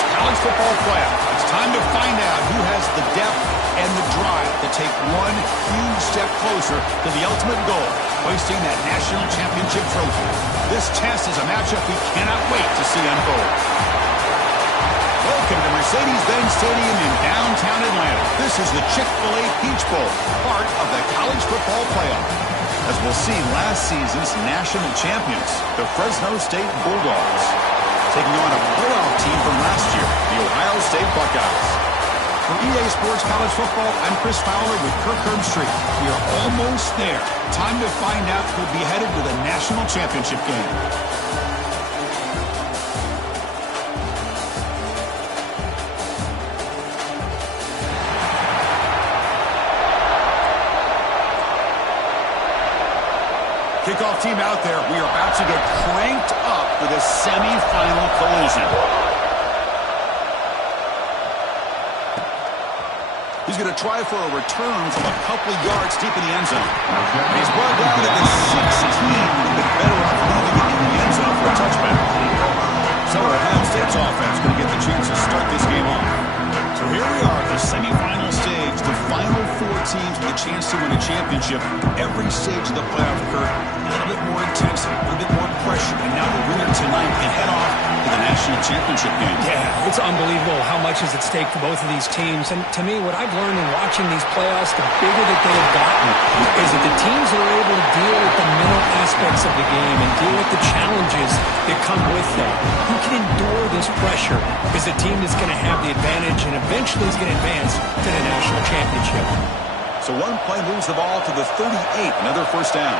this college football playoff. It's time to find out who has the depth and the drive to take one huge step closer to the ultimate goal, hoisting that national championship trophy. This test is a matchup we cannot wait to see unfold. Welcome to Mercedes-Benz Stadium in downtown Atlanta. This is the Chick-fil-A Peach Bowl, part of the college football playoff. As we'll see, last season's national champions, the Fresno State Bulldogs, taking on a playoff team from last year, the Ohio State Buckeyes. For EA Sports College Football, I'm Chris Fowler with Kirk Herbstreit. We are almost there. Time to find out who'll be headed to the national championship game. Kickoff team out there. We are about to get cranked up for this semifinal collision. He's going to try for a return from a couple yards deep in the end zone. He's brought down at the 16. A bit better off leaving it in the end zone for a touchback. So Ohio State's offense going to get the chance to start this game off. So here we are, the semifinal stage, the final four teams with a chance to win a championship. Every stage of the playoff, Kirk, a little bit more intensity, a little bit more pressure, and now the winner tonight can head off to the national championship game. Yeah, it's unbelievable how much is at stake for both of these teams. And to me, what I've learned in watching these playoffs, the bigger that they have gotten, is that the teams that are able to deal with the mental aspects of the game and deal with the challenges that come with that, who can endure this pressure, is the team that's going to have the advantage and eventually is going to advance to the national championship. So one play moves the ball to the 38, another first down.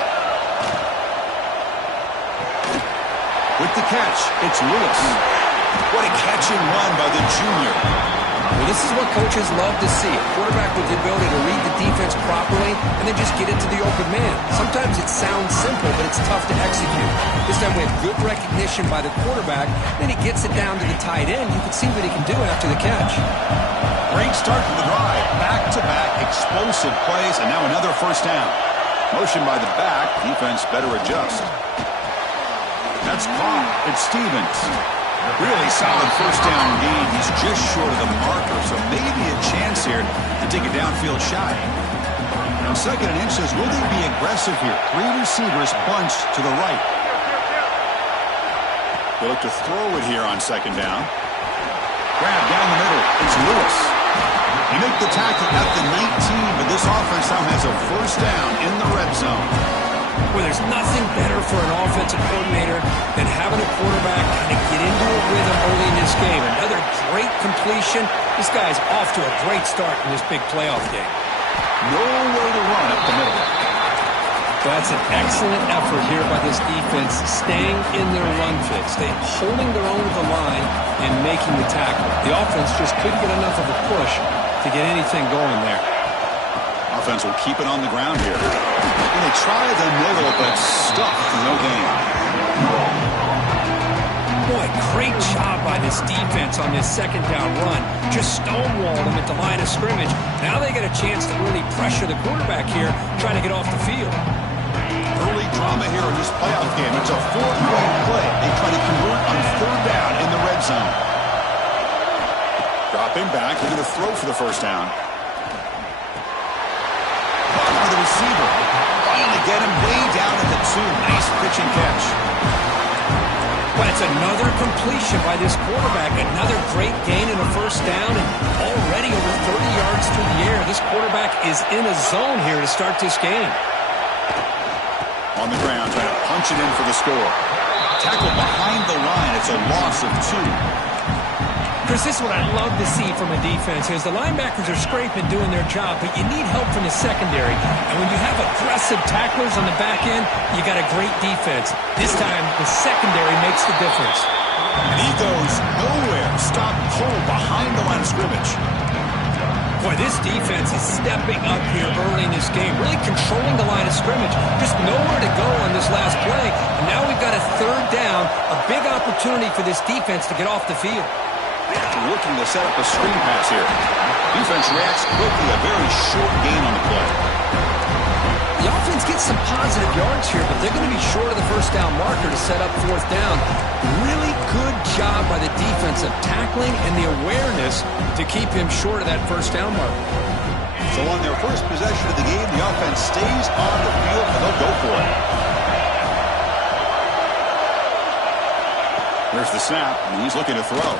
With the catch, it's Lewis. What a catch and run by the junior. Well, this is what coaches love to see. A quarterback with the ability to read the defense properly and then just get into the open man. Sometimes it sounds simple, but it's tough to execute. This time we have good recognition by the quarterback. Then he gets it down to the tight end. You can see what he can do after the catch. Great start to the drive. Back-to-back explosive plays, and now another first down. Motion by the back. Defense better adjust. That's caught. It's Stevens. Really solid first down gain. He's just short of the marker, so maybe a chance here to take a downfield shot. Now, second and inches, will they be aggressive here? Three receivers bunched to the right. They look to throw it here on second down. Grab down the middle. It's Lewis. They make the tackle at the 19, but this offense now has a first down in the red zone. Well, there's nothing better for an offensive coordinator than having a quarterback kind of get into a rhythm early in this game. Another great completion. This guy's off to a great start in this big playoff game. Nowhere to run up the middle. That's an excellent effort here by this defense, staying in their run fix. They're holding their own with the line and making the tackle. The offense just couldn't get enough of a push to get anything going there. Offense will keep it on the ground here. And they try the middle, but stuffed for no gain. Boy, great job by this defense on this second down run. Just stonewalled them at the line of scrimmage. Now they get a chance to really pressure the quarterback here, trying to get off the field. Early drama here in this playoff game. It's a 4-point play. They try to convert on third down in the red zone. Dropping back, they're going to throw for the first down. The receiver finally get him way down at the 2. Nice pitch and catch. Well, it's another completion by this quarterback. Another great gain in a first down, and already over 30 yards through the air. This quarterback is in a zone here to start this game. On the ground, trying to punch it in for the score. Tackled behind the line. It's a loss of 2. Chris, this is what I love to see from a defense is the linebackers are scraping, doing their job, but you need help from the secondary. And when you have aggressive tacklers on the back end, you got a great defense. This time, the secondary makes the difference. And he goes nowhere. Stop cold behind the line of scrimmage. Boy, this defense is stepping up here early in this game, really controlling the line of scrimmage. Just nowhere to go on this last play. And now we've got a third down, a big opportunity for this defense to get off the field. Looking to set up a screen pass here. Defense reacts quickly, a very short gain on the play. The offense gets some positive yards here, but they're going to be short of the first down marker to set up fourth down. Really good job by the defense of tackling and the awareness to keep him short of that first down marker. So on their first possession of the game, the offense stays on the field, and they'll go for it. There's the snap, and he's looking to throw.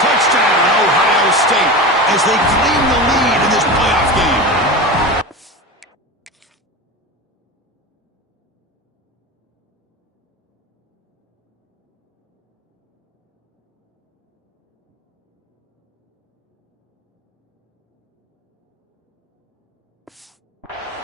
Touchdown, Ohio State, as they claim the lead in this playoff game.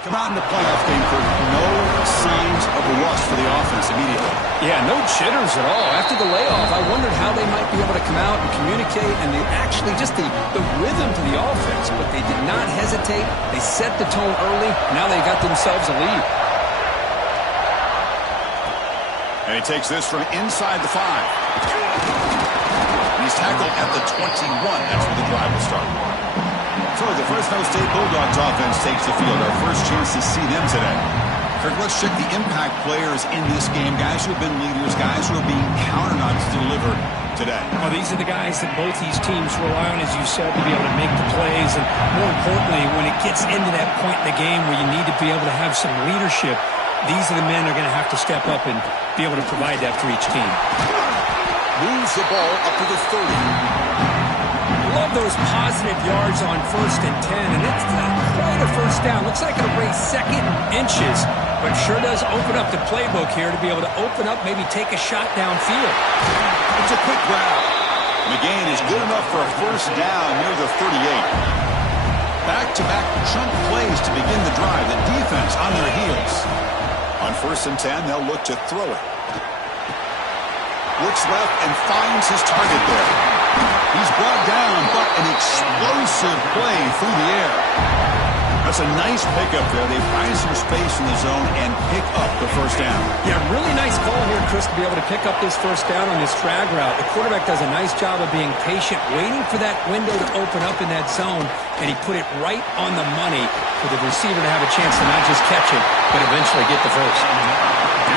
Come out in the playoff game for no signs of a rust for the offense immediately. Yeah, no jitters at all. After the layoff, I wondered how they might be able to come out and communicate and actually just the rhythm to the offense. But they did not hesitate. They set the tone early. Now they got themselves a lead. And he takes this from inside the 5. And he's tackled at the 21. That's where the drive will start. So the Fresno State Bulldogs offense takes the field. Our first chance to see them today. Kirk, let's check the impact players in this game. Guys who have been leaders, guys who are being counted on to deliver today. Well, these are the guys that both these teams rely on, as you said, to be able to make the plays. And more importantly, when it gets into that point in the game where you need to be able to have some leadership, these are the men that are going to have to step up and be able to provide that for each team. Moves the ball up to the 30. Love those positive yards on 1st and 10, and it's not quite a first down. Looks like it'll bring second inches, but sure does open up the playbook here to be able to open up, maybe take a shot downfield. It's a quick grab. McGain is good enough for a first down near the 38. Back-to-back chunk plays to begin the drive. The defense on their heels. On 1st and 10, they'll look to throw it. Looks left and finds his target there. He's brought down, but an explosive play through the air. That's a nice pickup there. They find some space in the zone and pick up the first down. Yeah, really nice call here, Chris, to be able to pick up this first down on this drag route. The quarterback does a nice job of being patient, waiting for that window to open up in that zone, and he put it right on the money for the receiver to have a chance to not just catch it, but eventually get the first.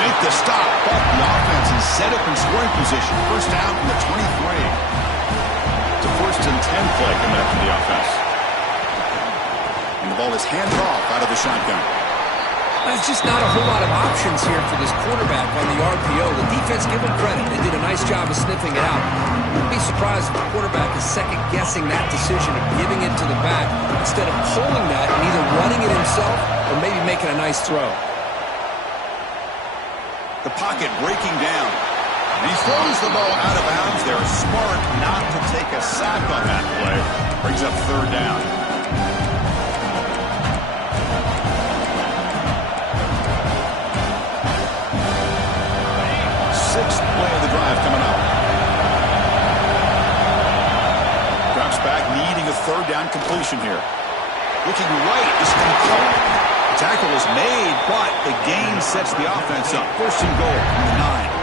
Make the stop, but the offense is set up in scoring position. First down from the 23. It's a 1st and 10 play coming up to the offense. And the ball is handed off out of the shotgun. There's just not a whole lot of options here for this quarterback on the RPO. The defense, give them credit. They did a nice job of sniffing it out. Wouldn't be surprised if the quarterback is second-guessing that decision of giving it to the back instead of pulling that and either running it himself or maybe making a nice throw. The pocket breaking down. He throws the ball out of bounds. They're smart not to take a sack on that play. Brings up 3rd down. Sixth play of the drive coming up. Drops back, needing a 3rd down completion here. Looking right, this one caught. The tackle is made, but the gain sets the offense up. 1st and goal from the 9.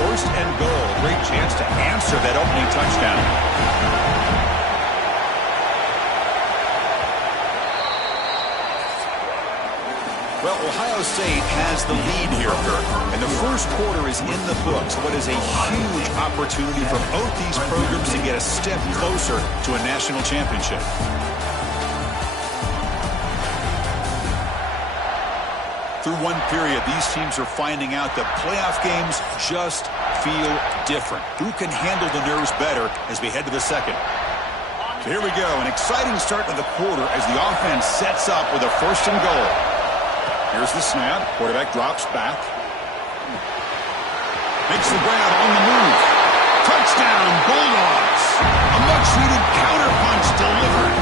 1st and goal. Great chance to answer that opening touchdown. Well, Ohio State has the lead here, Kirk. And the first quarter is in the books. What is a huge opportunity for both these programs to get a step closer to a national championship. Through one period, these teams are finding out that playoff games just feel different. Who can handle the nerves better as we head to the second? So here we go, an exciting start to the quarter as the offense sets up with a 1st and goal. Here's the snap. Quarterback drops back. Makes the grab on the move. Touchdown, Bulldogs. A much-needed counterpunch delivered.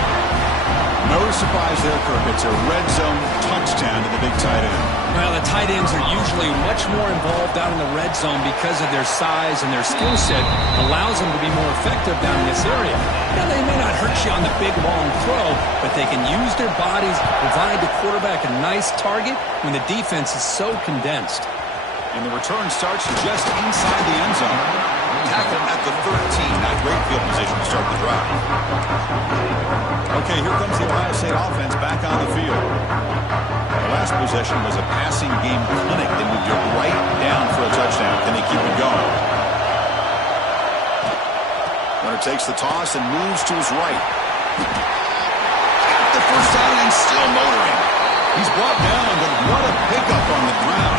No surprise there, Kirk. It's a red zone touchdown to the big tight end. Well, the tight ends are usually much more involved down in the red zone because of their size and their skill set allows them to be more effective down in this area. Now, they may not hurt you on the big, long throw, but they can use their bodies to provide the quarterback a nice target when the defense is so condensed. And the return starts just inside the end zone. Tackled at the 13. Not great field position to start the drive. Okay, here comes the Ohio State offense back on the field. The last possession was a passing game clinic. They moved it right down for a touchdown. Can they keep it going? Runner takes the toss and moves to his right. Got the first down and still motoring. He's brought down, but what a pickup on the ground.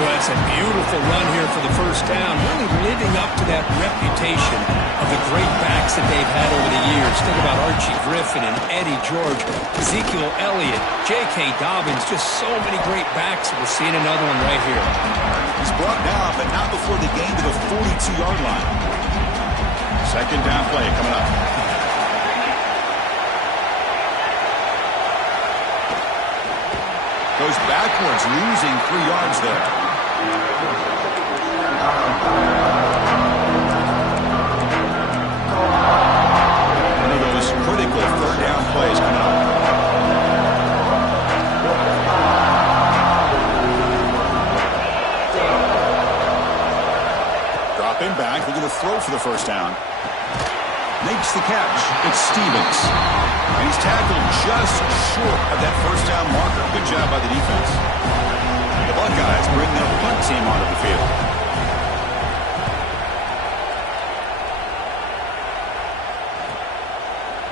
Well, that's a beautiful run here for the first down, really living up to that reputation of the great backs that they've had over the years. Think about Archie Griffin and Eddie George, Ezekiel Elliott, J.K. Dobbins, just so many great backs. We're seeing another one right here. He's brought down, but not before the gain to the 42-yard line. Second down play coming up. Goes backwards, losing 3 yards there. One of those critical third down plays coming up. Dropping back, looking to throw for the first down. Makes the catch. It's Stevens. And he's tackled just short of that first down marker. Good job by the defense. The Buckeyes bring their punt team onto the field.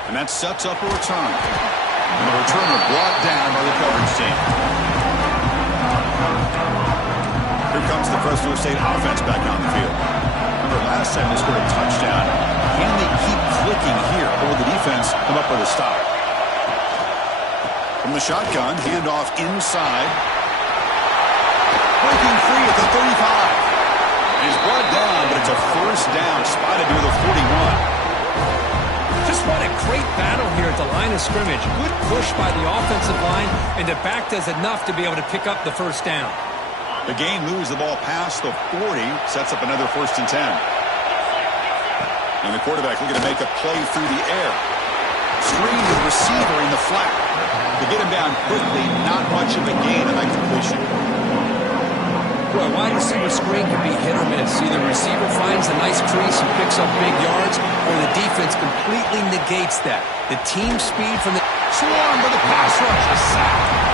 And that sets up a return. And the returner brought down by the coverage team. Here comes the Fresno State offense back on the field. Remember last time they scored a touchdown. Can they keep clicking here, or will the defense come up with a stop? From the shotgun, handoff inside. Breaking free at the 35. He's brought down, but it's a first down, spotted near the 41. Just what a great battle here at the line of scrimmage. Good push by the offensive line, and the back does enough to be able to pick up the first down. The gain moves the ball past the 40, sets up another 1st and 10. And the quarterback looking to make a play through the air. Screen to the receiver in the flat. To get him down quickly, not much of a gain on that completion. Well, a wide receiver screen can be hit or miss. Either receiver finds a nice crease and picks up big yards, or the defense completely negates that. The team speed from the swarm with the pass rush, a sack.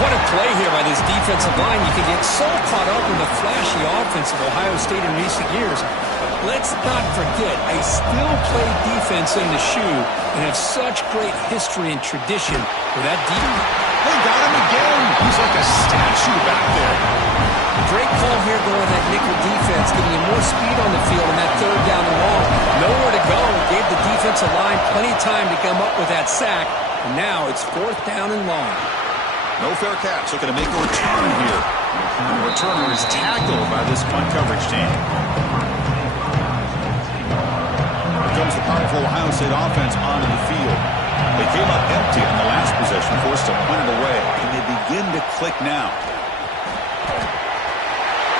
What a play here by this defensive line. You can get so caught up in the flashy offense of Ohio State in recent years. But let's not forget, they still play defense in the shoe and have such great history and tradition with that defense. They got him again. He's like a statue back there. Great call here going that nickel defense, giving you more speed on the field in that third down and long. Nowhere to go. Gave the defensive line plenty of time to come up with that sack. And now it's 4th down and long. No fair catch. Looking to make a return here. And the returner is tackled by this punt coverage team. Here comes the powerful Ohio State offense onto the field. They came up empty on the last possession, forced to punt it away. And they begin to click now.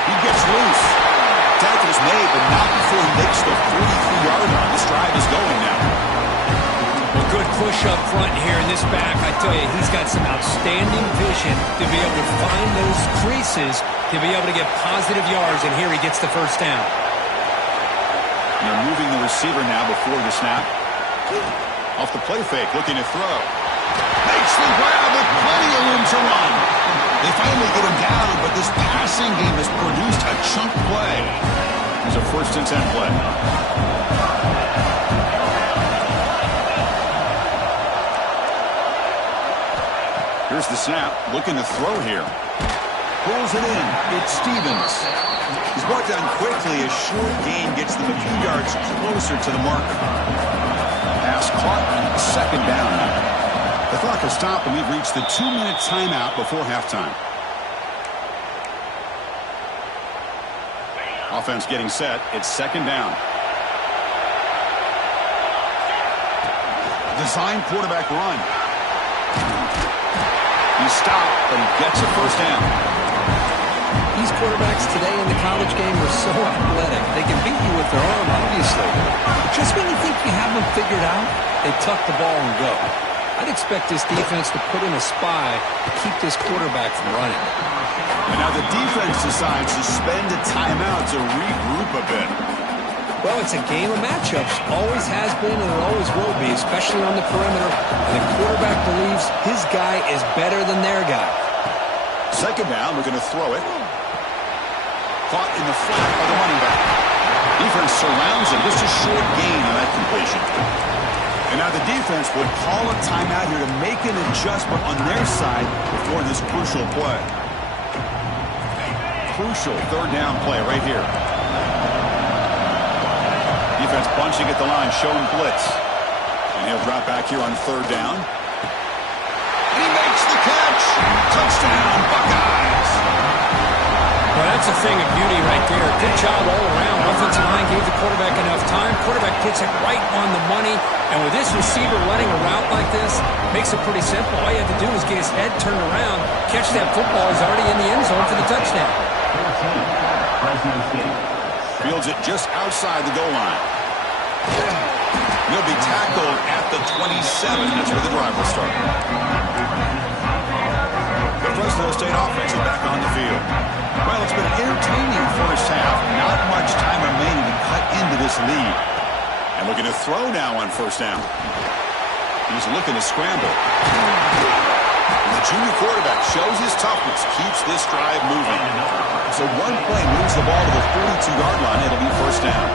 He gets loose. Tackle's made, but not before he makes the 43-yard line. This drive is going now. Well, good push up front here in this back. I tell you, he's got some outstanding vision to be able to find those creases, to be able to get positive yards, and here he gets the first down. And they're moving the receiver now before the snap. Off the play fake, looking to throw. Makes the grab with plenty of room to run. They finally get him down, but this passing game has produced a chunk play. It's a 1st and 10 play. Here's the snap, looking to throw here. Pulls it in. It's Stevens. He's brought down quickly. A short gain gets them a few yards closer to the marker. Pass caught. 2nd down now. The clock has stopped, and we've reached the 2-minute timeout before halftime. Offense getting set. It's 2nd down. Design quarterback run. He's stopped, but he gets a first down. These quarterbacks today in the college game are so athletic. They can beat you with their arm, obviously. Just when you think you have them figured out, they tuck the ball and go. I'd expect this defense to put in a spy to keep this quarterback from running. And now the defense decides to spend a timeout to regroup a bit. Well, it's a game of matchups. Always has been and it always will be, especially on the perimeter. And the quarterback believes his guy is better than their guy. Second down, we're going to throw it. Caught in the flat by the running back. Defense surrounds him. Just a short gain on that completion. And now the defense would call a timeout here to make an adjustment on their side before this crucial play. Crucial third down play right here. Defense bunching at the line, showing blitz. And he'll drop back here on third down. And he makes the catch. Touchdown, Buckeyes. Well, that's a thing of beauty right there. Good job all around. Offensive line gave the quarterback enough time. Quarterback puts it right on the money. And with this receiver running a route like this, makes it pretty simple. All you have to do is get his head turned around, catch that football. He's already in the end zone for the touchdown. Fields it just outside the goal line. He'll be tackled at the 27. That's where the drive will start. The Fresno State offense is back on the field. Well, it's been an entertaining first half. Not much time remaining to cut into this lead. And looking to throw now on first down. He's looking to scramble. And the junior quarterback shows his toughness, keeps this drive moving. So one play moves the ball to the 42-yard line. It'll be first down.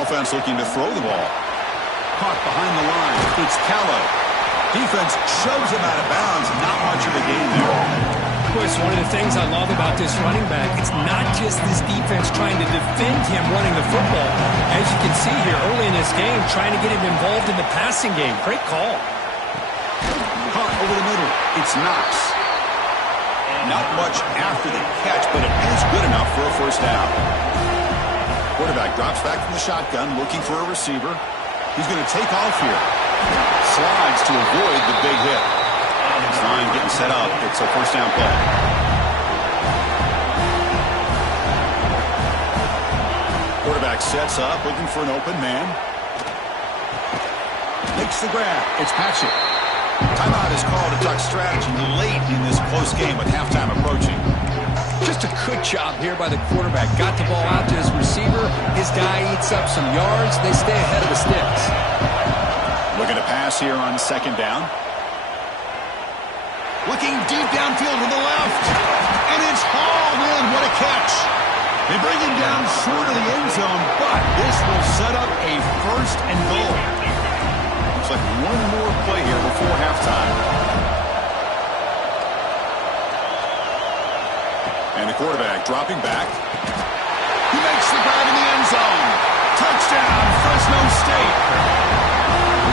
Offense looking to throw the ball. Caught behind the line. It's Callow. Defense shoves him out of bounds. Not much of a gain there. Of course, one of the things I love about this running back, it's not just this defense trying to defend him running the football. As you can see here early in this game, trying to get him involved in the passing game. Great call. Caught over the middle. It's Knox. Not much after the catch, but it is good enough for a first down. Quarterback drops back from the shotgun, looking for a receiver. He's going to take off here. Slides to avoid the big hit. His line getting set up. It's a first down play. Quarterback sets up, looking for an open man. Makes the grab. It's Patchett. Timeout is called to talk strategy late in this close game with halftime approaching. Just a good job here by the quarterback. Got the ball out to his receiver. His guy eats up some yards. They stay ahead of the sticks. Looking to pass here on second down. Looking deep downfield to the left. And it's hauled in. What a catch. They bring him down short of the end zone, but this will set up a first and goal. Looks like one more play here before halftime. And the quarterback dropping back. He makes the grab in the end zone. Touchdown, Fresno State.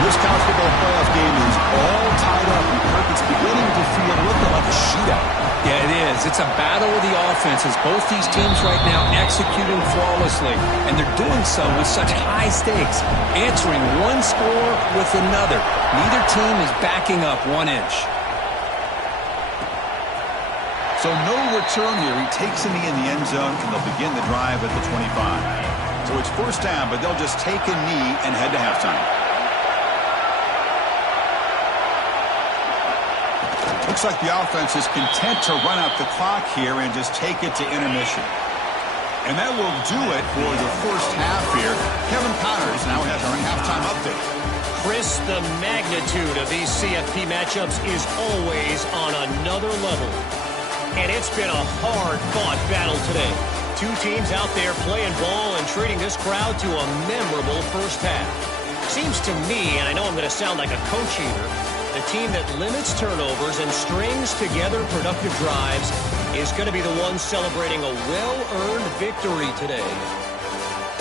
This college football playoff game is all tied up. It's beginning to feel looking like a shootout. Yeah, it is. It's a battle of the offenses. Both these teams right now executing flawlessly. And they're doing so with such high stakes. Answering one score with another. Neither team is backing up 1 inch. So no return here. He takes a knee in the end zone, and they'll begin the drive at the 25. So it's first down, but they'll just take a knee and head to halftime. Looks like the offense is content to run out the clock here and just take it to intermission. And that will do it for the first half here. Kevin Connors now has our halftime update. Chris, the magnitude of these CFP matchups is always on another level. And it's been a hard-fought battle today. Two teams out there playing ball and treating this crowd to a memorable first half. Seems to me, and I know I'm going to sound like a coach here, the team that limits turnovers and strings together productive drives is going to be the one celebrating a well-earned victory today.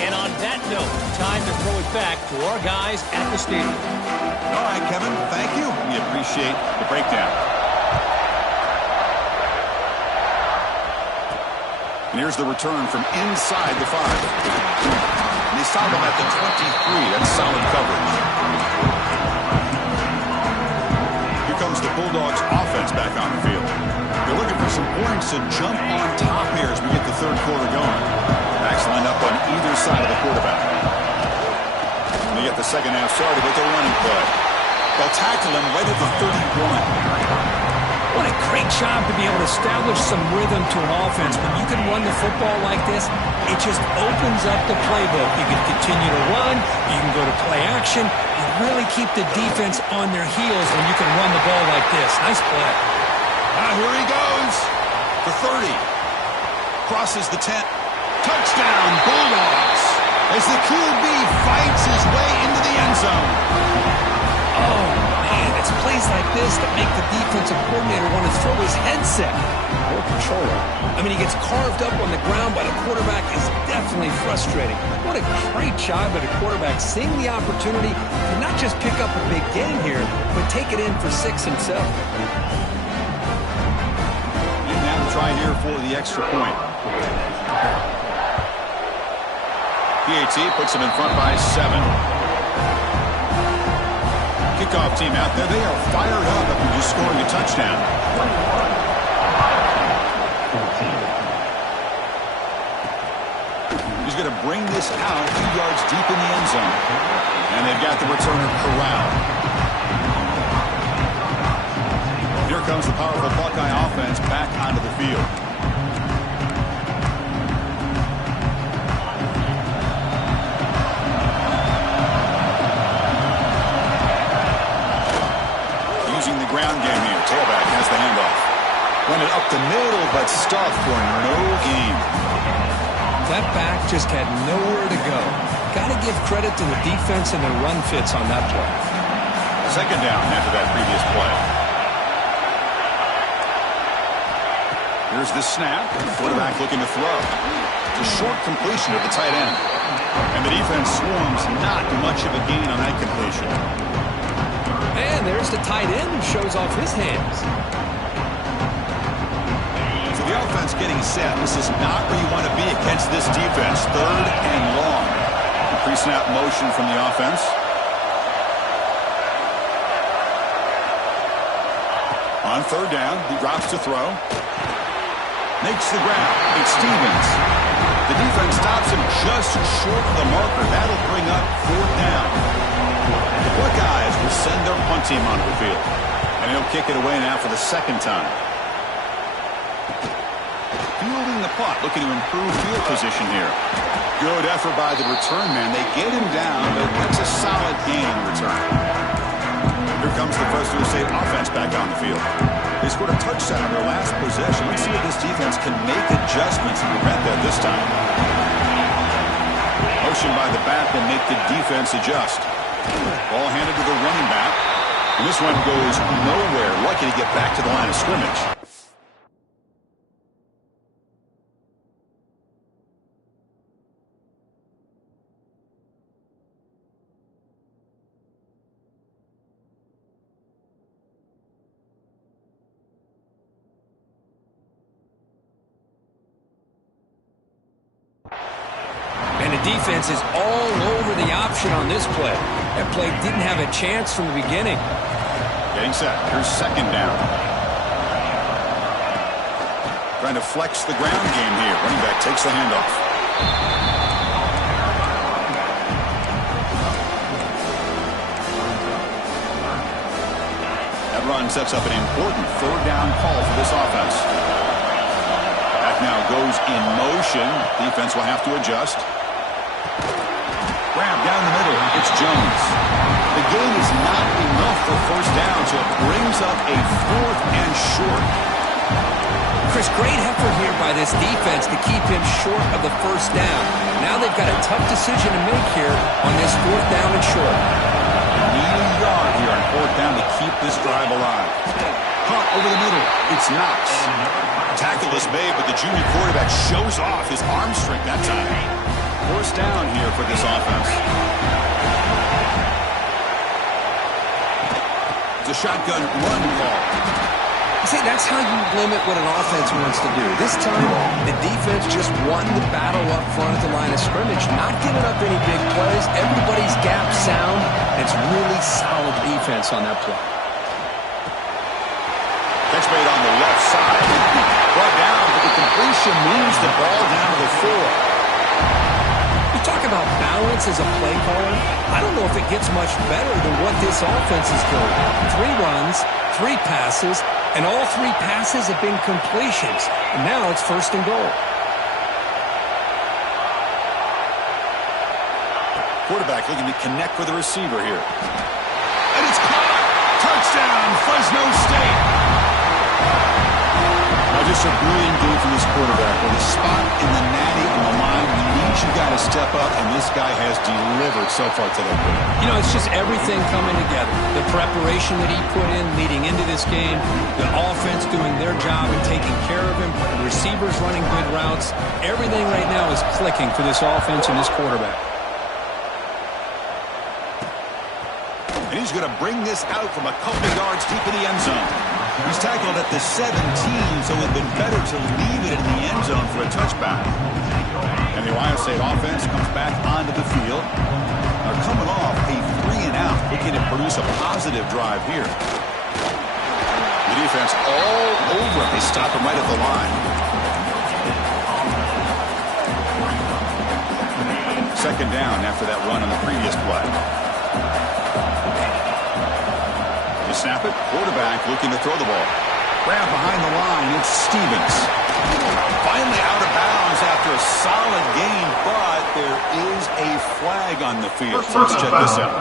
And on that note, time to throw it back to our guys at the stadium. All right, Kevin, thank you. We appreciate the breakdown. And here's the return from inside the 5. And they stop him at the 23. That's solid coverage. Here comes the Bulldogs offense back on the field. They're looking for some points to jump on top here as we get the third quarter going. Backs lined up on either side of the quarterback. And they get the second half started with their running play. They'll tackle him right at the 31. What a great job to be able to establish some rhythm to an offense. When you can run the football like this, it just opens up the playbook. You can continue to run. You can go to play action. You really keep the defense on their heels when you can run the ball like this. Nice play. Here he goes. The 30. Crosses the 10. Touchdown, Bulldogs. As the QB fights his way into the end zone. Oh, man, it's plays like this that make the defensive coordinator want to throw his headset. Poor controller. I mean, he gets carved up on the ground by the quarterback. Is definitely frustrating. What a great job by the quarterback seeing the opportunity to not just pick up a big gain here, but take it in for 6 himself. And now to try here for the extra point. PAT puts him in front by 7. Kickoff team out there. They are fired up after just scoring a touchdown. He's going to bring this out 2 yards deep in the end zone. And they've got the returner corralled. Here comes the powerful Buckeye offense back onto the field. Ground game here. Tailback has the handoff. Run it up the middle, but stuffed for no gain. That back just had nowhere to go. Got to give credit to the defense and their run fits on that play. Second down after that previous play. Here's the snap. Quarterback looking to throw. It's a short completion to the tight end. And the defense swarms not much of a gain on that completion. And there's the tight end who shows off his hands. So the offense getting set. This is not where you want to be against this defense. 3rd and long. The pre-snap motion from the offense. On 3rd down, he drops to throw. Makes the ground. It's Stevens. The defense stops him just short of the marker. That'll bring up 4th down. The Buckeyes will send their punt team onto the field. And he'll kick it away now for the 2nd time. Fielding the punt, looking to improve field position here. Good effort by the return man. They get him down, but that's a solid gain in return. Here comes the Fresno State offense back on the field. They scored a touchdown on their last possession. Let's see if this defense can make adjustments and prevent that this time. Motion by the back and make the defense adjust. Ball handed to the running back. And this one goes nowhere. Lucky to get back to the line of scrimmage. And the defense is all over the option on this play. That play didn't have a chance from the beginning. Getting set. Here's 2nd down. Trying to flex the ground game here. Running back takes the handoff. That run sets up an important 3rd down call for this offense. Back now goes in motion. Defense will have to adjust. Grab down the middle. It's Jones. The gain is not enough for 1st down, so it brings up a 4th and short. Chris, great effort here by this defense to keep him short of the 1st down. Now they've got a tough decision to make here on this 4th down and short. Need a yard here on 4th down to keep this drive alive. Punt over the middle. It's Knox. Tackle is made, but the junior quarterback shows off his arm strength that time. 1st down here for this offense. It's a shotgun run call. See, that's how you limit what an offense wants to do. This time, the defense just won the battle up front at the line of scrimmage, not giving up any big plays. Everybody's gap sound. It's really solid defense on that play. Catch made on the left side. Brought down, but the completion moves the ball down to the 4. You talk about balance as a play caller. I don't know if it gets much better than what this offense is doing. 3 runs, 3 passes, and all 3 passes have been completions. And now it's 1st and goal. Quarterback looking to connect with the receiver here. And it's caught! Touchdown, Fresno State! Now just a brilliant game from this quarterback. With a spot in the natty on the line, he needs you got to step up, and this guy has delivered so far today. You know, it's just everything coming together. The preparation that he put in leading into this game, the offense doing their job and taking care of him, the receivers running good routes. Everything right now is clicking for this offense and this quarterback. And he's going to bring this out from a couple yards deep in the end zone. He's tackled at the 17, so it would have been better to leave it in the end zone for a touchback. And the Ohio State offense comes back onto the field. They're coming off a 3-and-out, looking to produce a positive drive here. The defense all over him. They stop him right at the line. 2nd down after that run on the previous play. Snap it. Quarterback looking to throw the ball. Grab behind the line. It's Stevens. Finally out of bounds after a solid game, but there is a flag on the field. So let's check this out.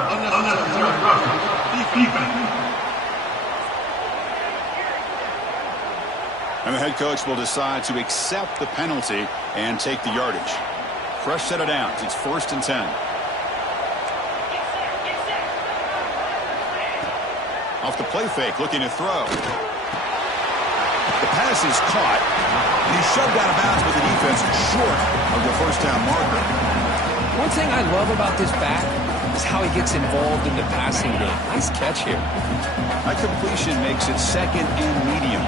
And the head coach will decide to accept the penalty and take the yardage. Fresh set of downs. It's 1st and 10. Off the play fake, looking to throw. The pass is caught, and he's shoved out of bounds with the defense short of the 1st down marker. One thing I love about this back is how he gets involved in the passing game. Nice catch here. That completion makes it 2nd and medium.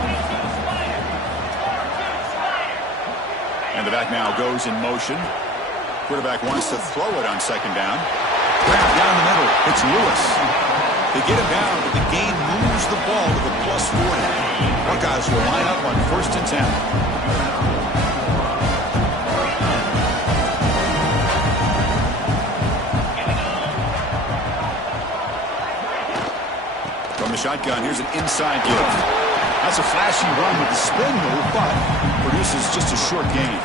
And the back now goes in motion. Quarterback wants to throw it on 2nd down. Grab down the middle. It's Lewis. They get him down, but the game moves the ball to the +40. Buckeyes will line up on 1st and 10. From the shotgun, here's an inside give. That's a flashy run with the spin move, but produces just a short gain.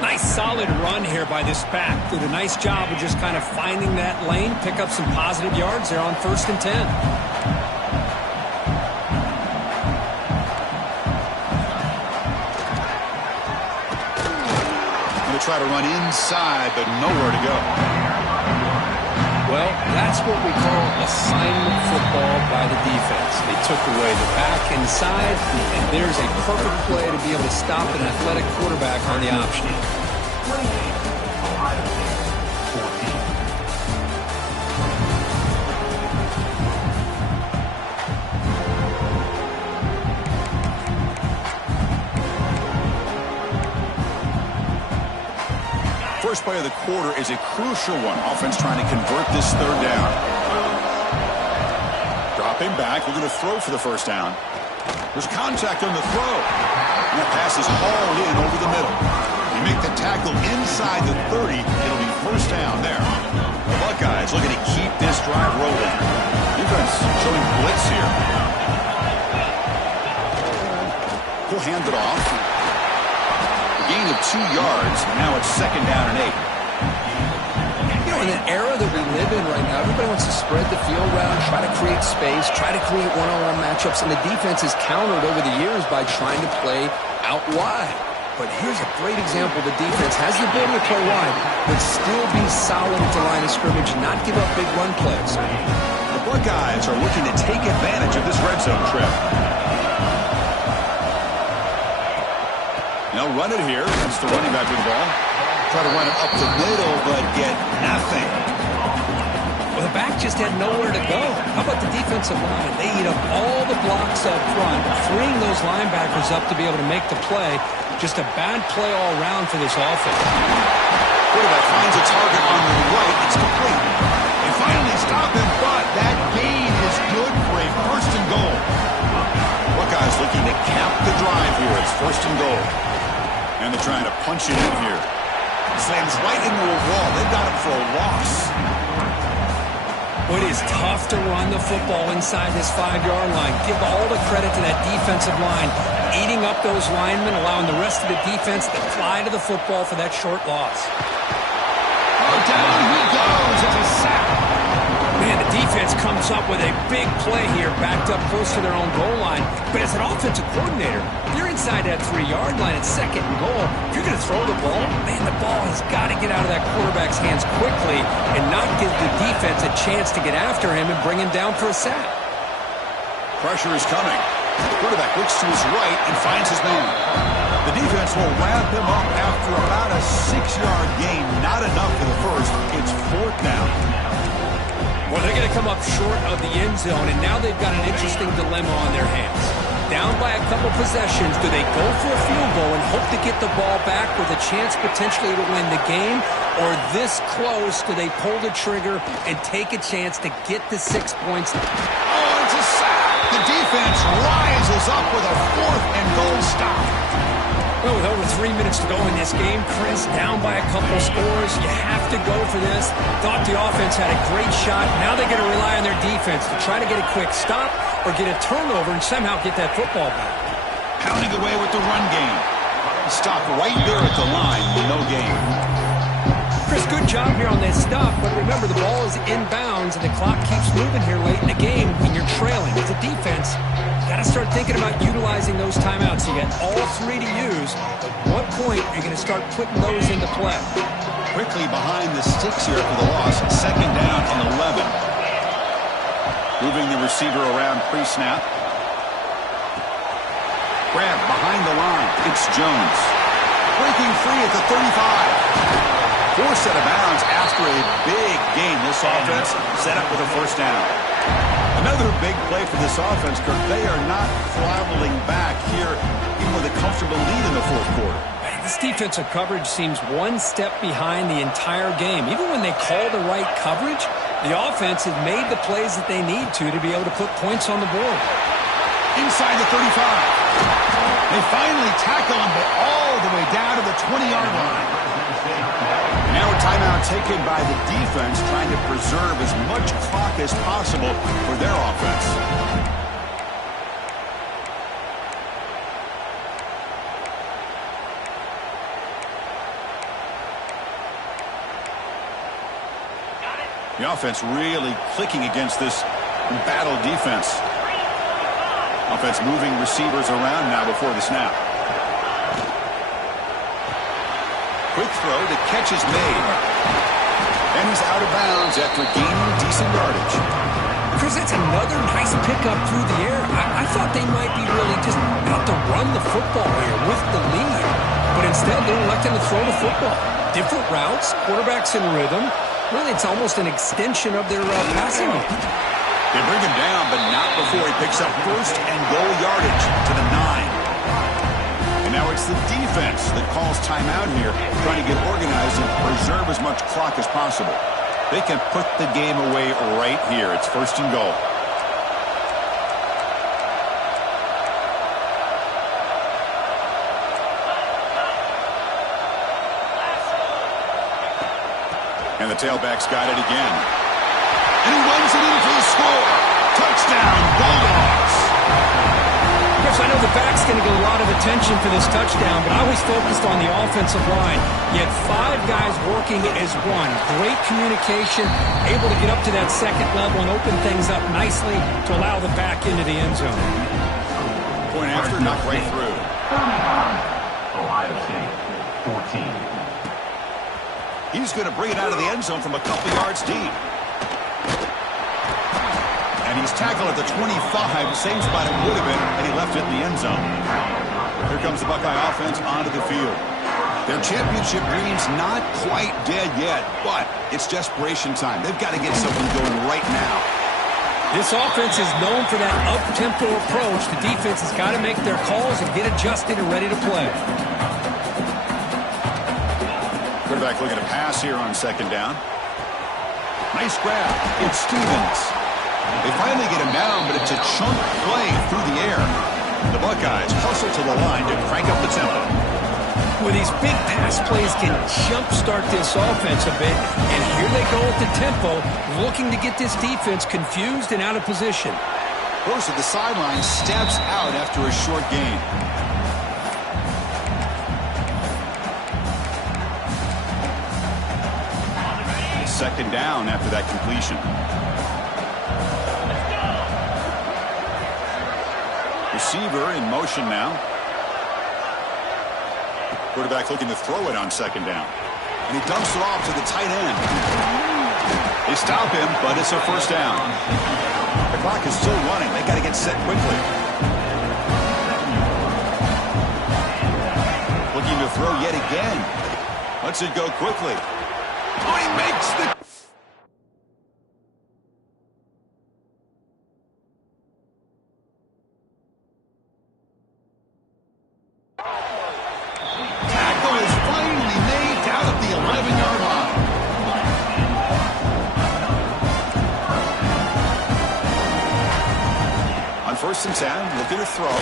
Nice solid run here by this back. Did a nice job of just kind of finding that lane, pick up some positive yards there on 1st and 10. Going to try to run inside, but nowhere to go. Well, that's what we call assignment football by the defense. They took away the back inside, and there's a perfect play to be able to stop an athletic quarterback on the option. First play of the quarter is a crucial one. Offense trying to convert this 3rd down. Dropping back, looking to throw for the 1st down. There's contact on the throw. And that pass is hauled in over the middle. You make the tackle inside the 30, it'll be 1st down there. The Buckeyes looking to keep this drive rolling. Defense showing blitz here. He'll hand it off. Gain of 2 yards. Now it's 2nd down and 8. You know, in an era that we live in right now, everybody wants to spread the field around, try to create space, try to create one-on-one matchups, and the defense has countered over the years by trying to play out wide. But here's a great example. The defense has the ability to play wide, but still be solid at the line of scrimmage and not give up big run plays. The Buckeyes are looking to take advantage of this red zone trip. Now run it here. That's the running back with the ball. Try to run it up the middle, but get nothing. Well, the back just had nowhere to go. How about the defensive line? They eat up all the blocks up front, freeing those linebackers up to be able to make the play. Just a bad play all around for this offense. Quarterback finds a target on the right. It's complete. They finally stop him, but that gain is good for a 1st and goal. Buckeyes looking to cap the drive here. It's 1st and goal. And they're trying to punch it in here. Slams right into a wall. They've got him for a loss. It is tough to run the football inside this 5-yard line. Give all the credit to that defensive line, eating up those linemen, allowing the rest of the defense to fly to the football for that short loss. Oh, down he goes. It's a sack. Man, the defense comes up with a big play here, backed up close to their own goal line. But as an offensive coordinator, if you're inside that 3-yard line at 2nd and goal, if you're going to throw the ball, man, the ball has got to get out of that quarterback's hands quickly and not give the defense a chance to get after him and bring him down for a sack. Pressure is coming. The quarterback looks to his right and finds his man. The defense will wrap him up after about a 6-yard gain. Not enough for the first. It's 4th down. Well, they're going to come up short of the end zone, and now they've got an interesting dilemma on their hands. Down by a couple possessions, do they go for a field goal and hope to get the ball back with a chance potentially to win the game? Or this close, do they pull the trigger and take a chance to get the 6 points? Oh, it's a sack. The defense rises up with a 4th and goal stop. Well, with over 3 minutes to go in this game, Chris, down by a couple scores, you have to go for this. Thought the offense had a great shot. Now they're going to rely on their defense to try to get a quick stop or get a turnover and somehow get that football back. Pounding away with the run game. Stop right there at the line. No gain. Chris, good job here on this stop, but remember the ball is inbounds and the clock keeps moving here late in the game when you're trailing. As a defense, got to start thinking about utilizing those timeouts. You got all 3 to use. At what point are you going to start putting those into play? Quickly behind the sticks here for the loss. 2nd down and 11. Moving the receiver around pre-snap. Grab behind the line. It's Jones. Breaking free at the 35. Forced out of bounds after a big game. This offense set up with a 1st down. Another big play for this offense, Kirk. They are not throttling back here, even with a comfortable lead in the 4th quarter. This defensive coverage seems one step behind the entire game. Even when they call the right coverage, the offense has made the plays that they need to be able to put points on the board. Inside the 35. They finally tackle him, but all the way down to the 20-yard line. Now a timeout taken by the defense, trying to preserve as much clock as possible for their offense. The offense really clicking against this battle defense. Offense moving receivers around now before the snap. Quick throw, the catch is made. And he's out of bounds after gaining decent yardage. Chris, that's another nice pickup through the air. I thought they might be really just out to run the football here with the lead. But instead, they're electing to throw the football. Different routes, quarterbacks in rhythm. Really, it's almost an extension of their passing game. They bring him down, but not before he picks up 1st and goal yardage to the 9. Now it's the defense that calls timeout here, trying to get organized and preserve as much clock as possible. They can put the game away right here. It's 1st and goal. And the tailback's got it again. And he runs it in for the score. Touchdown, Bulldogs. Chris, I know the back's going to get a lot of attention for this touchdown, but I was focused on the offensive line. You had 5 guys working as one. Great communication, able to get up to that 2nd level and open things up nicely to allow the back into the end zone. Point after, knocked right through. Ohio State, 14. He's going to bring it out of the end zone from a couple yards deep. And he's tackled at the 25, same spot it would have been, and he left it in the end zone. Here comes the Buckeye offense onto the field. Their championship dream's not quite dead yet, but it's desperation time. They've got to get something going right now. This offense is known for that up-tempo approach. The defense has got to make their calls and get adjusted and ready to play. Quarterback looking to pass here on 2nd down. Nice grab. It's Stevens. They finally get him down, but it's a chunk play through the air. The Buckeyes hustle to the line to crank up the tempo. Well, these big pass plays can jumpstart this offense a bit, and here they go at the tempo, looking to get this defense confused and out of position. Goes to the sideline, steps out after a short gain. Second down after that completion. Receiver in motion now. Quarterback looking to throw it on second down. And he dumps it off to the tight end. They stop him, but it's a first down. The clock is still running. They got to get set quickly. Looking to throw yet again. Lets it go quickly. Oh, he makes the... Tackle is finally made down at the 11-yard line. On 1st and 10, looking to throw.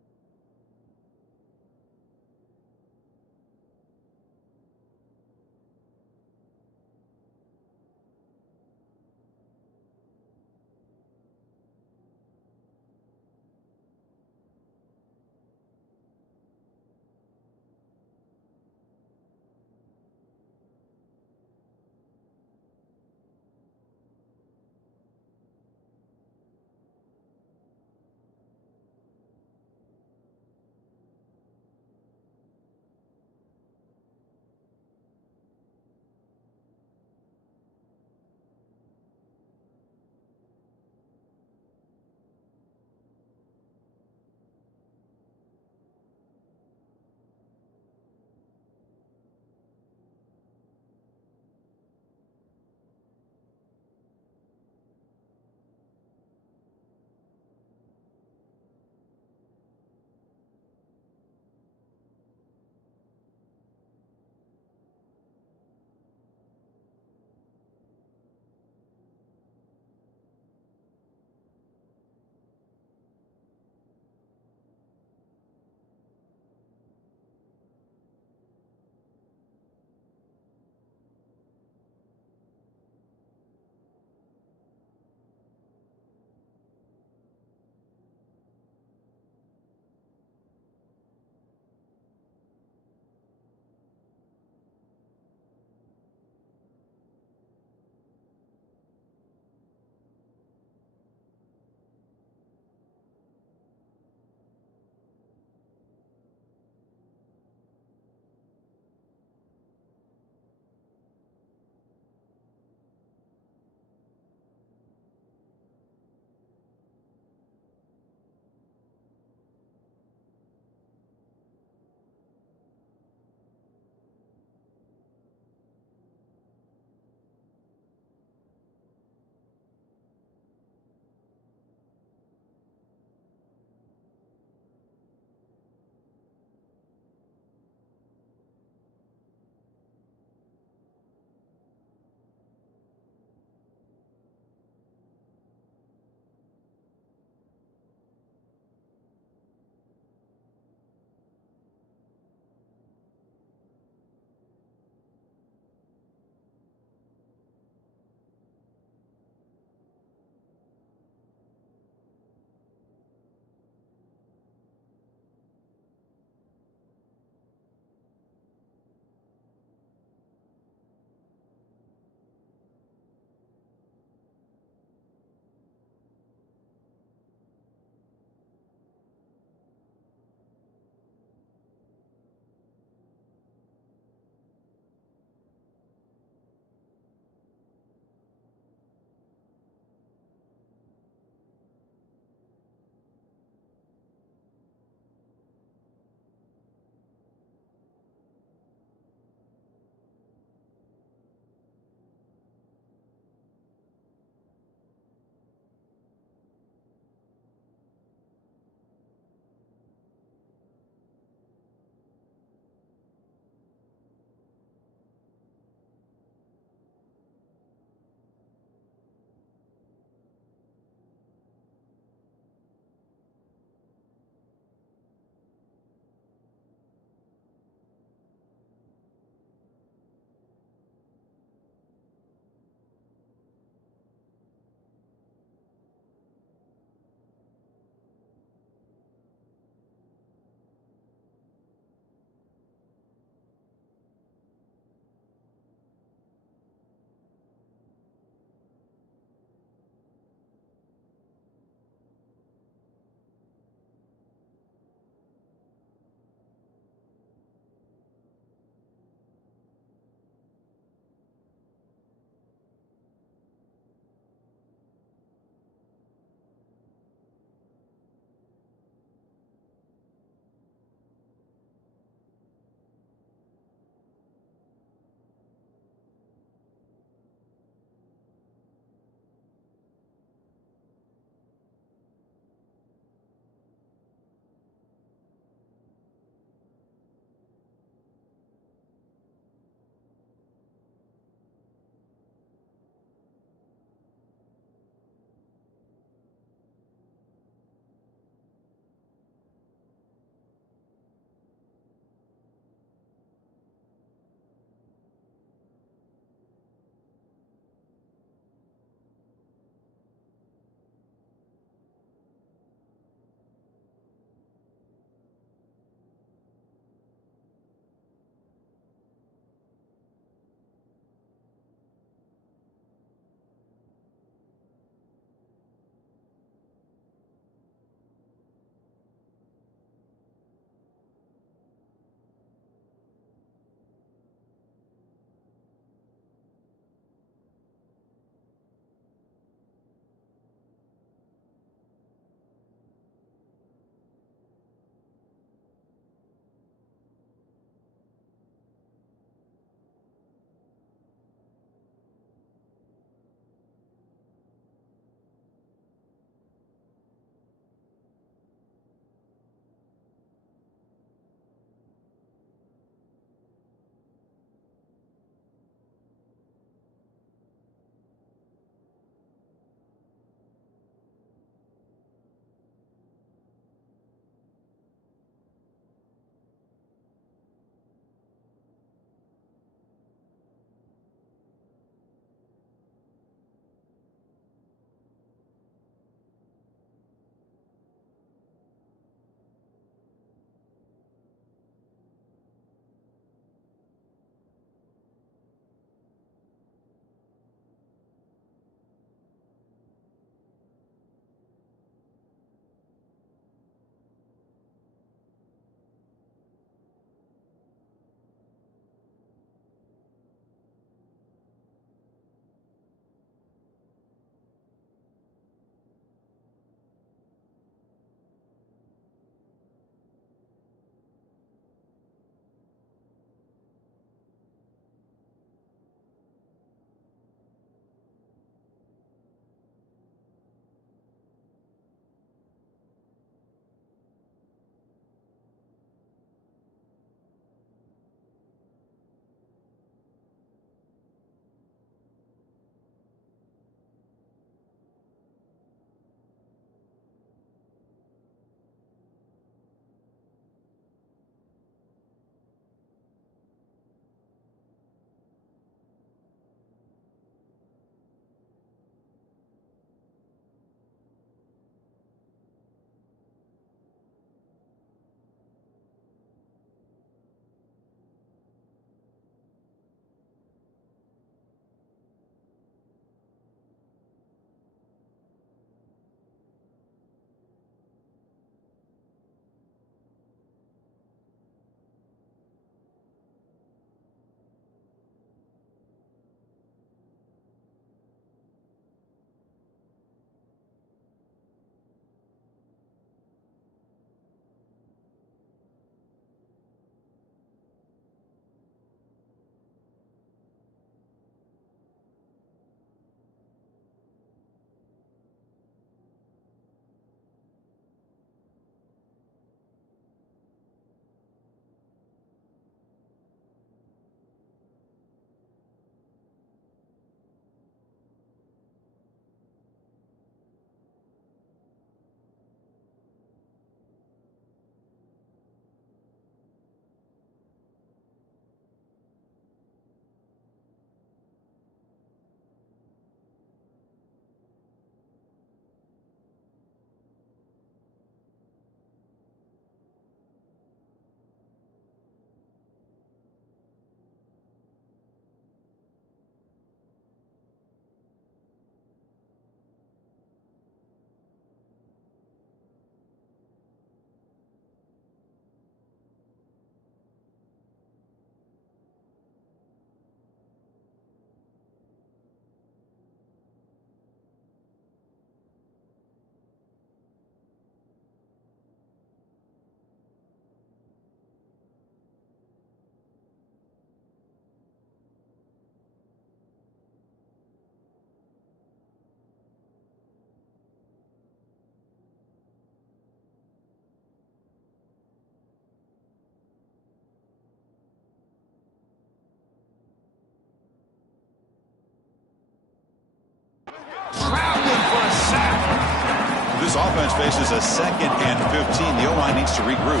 This offense faces a 2nd and 15. The O-line needs to regroup.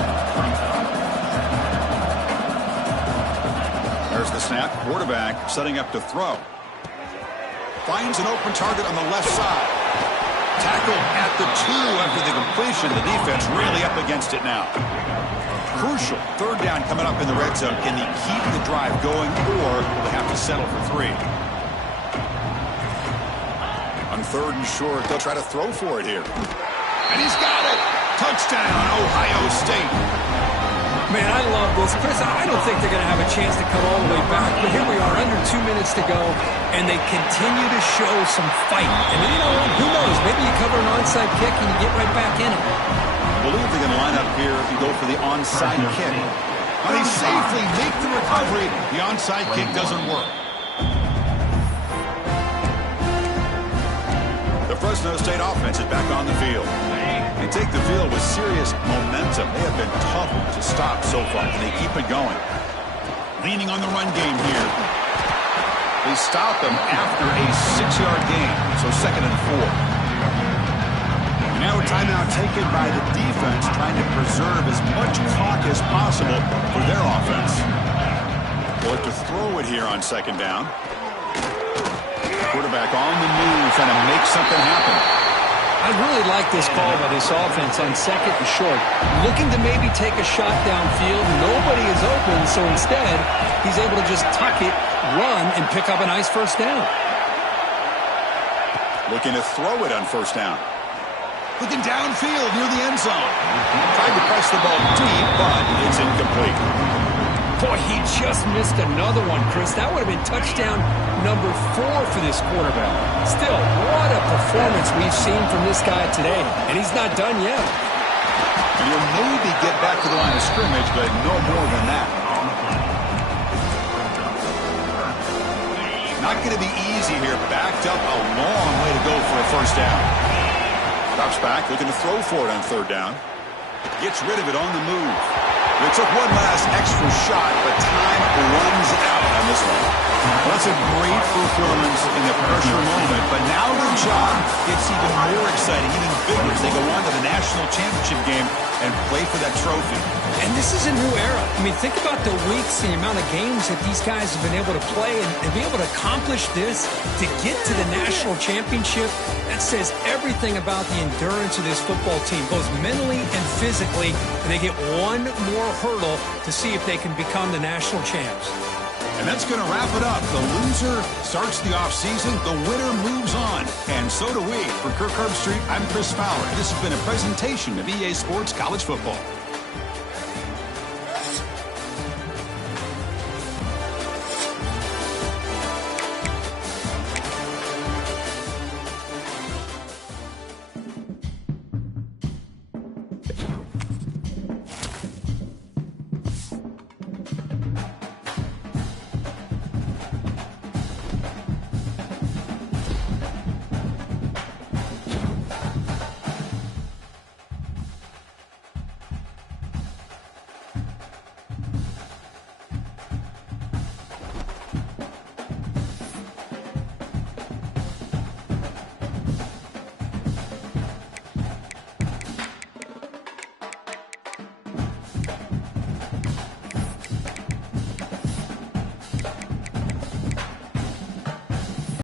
There's the snap. Quarterback setting up to throw. Finds an open target on the left side. Tackled at the 2 after the completion. The defense really up against it now. Crucial 3rd down coming up in the red zone. Can he keep the drive going, or will they have to settle for 3? On 3rd and short, they'll try to throw for it here. And he's got it! Touchdown, Ohio State. Man, I love this. Chris, I don't think they're going to have a chance to come all the way back, but here we are, under 2 minutes to go, and they continue to show some fight. And, you know, who knows? Maybe you cover an onside kick and you get right back in it. I believe they're going to line up here and go for the onside kick. But they safely make the recovery. The onside kick doesn't work. The Fresno State offense is back on the field. They take the field with serious momentum. They have been tough to stop so far, and they keep it going. Leaning on the run game here. They stop them after a 6-yard gain, so 2nd and 4. Now a timeout taken by the defense, trying to preserve as much clock as possible for their offense. They'll have to throw it here on 2nd down. Quarterback on the move, trying to make something happen. I really like this call by this offense on 2nd and short. Looking to maybe take a shot downfield. Nobody is open, so instead, he's able to just tuck it, run, and pick up a nice 1st down. Looking to throw it on 1st down. Looking downfield near the end zone. Tried to press the ball deep, but it's incomplete. Boy, he just missed another one, Chris. That would have been touchdown number 4 for this quarterback. Still, what a performance we've seen from this guy today. And he's not done yet. And he'll maybe get back to the line of scrimmage, but no more than that. Not going to be easy here. Backed up a long way to go for a 1st down. Drops back, looking to throw for it on 3rd down. Gets rid of it on the move. They took one last extra shot, but time runs out on this one. Well, that's a great performance in the pressure moment, but now the job gets even more exciting, even bigger as they go on to the national championship game and play for that trophy. And this is a new era. I mean, think about the weeks, the amount of games that these guys have been able to play and be able to accomplish this, to get to the national championship. That says everything about the endurance of this football team, both mentally and physically. And they get one more hurdle to see if they can become the national champs. And that's going to wrap it up. The loser starts the offseason. The winner moves on. And so do we. For Kirk Herbstreit, I'm Chris Fowler. This has been a presentation of EA Sports College Football.